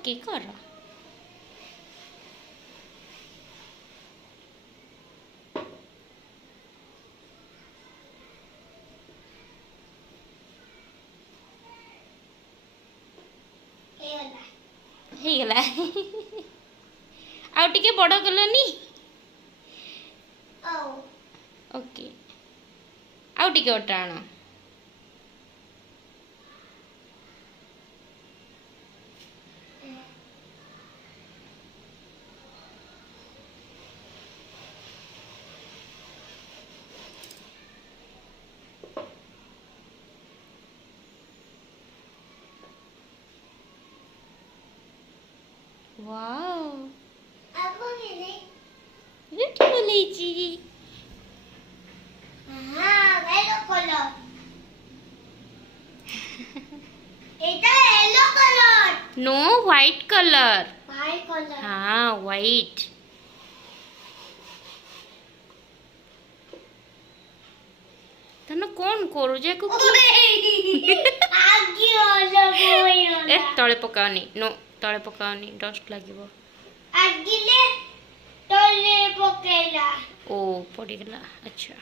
okay कर ହେଇଗଲା ଆଉ ଟିକେ ବଡ଼ କଲନି ओके ଆଉ ଟିକେ ଅଟା ଆଣ वाओ ब्यूटीफुल ହେଇଛି नो व्हाइट कलर हाँ व्हाइट तने कौन करू जे को ए तळे पकावनी नो तळे पकावनी डस्ट लागिवो आगिले तळे पकेला ओ पड़ी गला अच्छा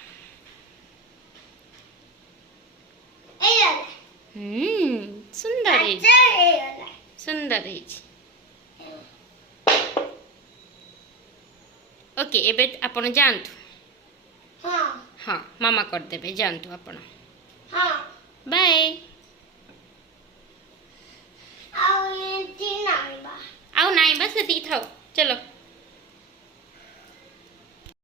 सुंदर है सुंदर है ओके एबे आपण जानतु हाँ हाँ मामा कर देबे जानतु आपण हाँ बाय आउ ये तीन आइबा आउ नाई बस दी थाओ चलो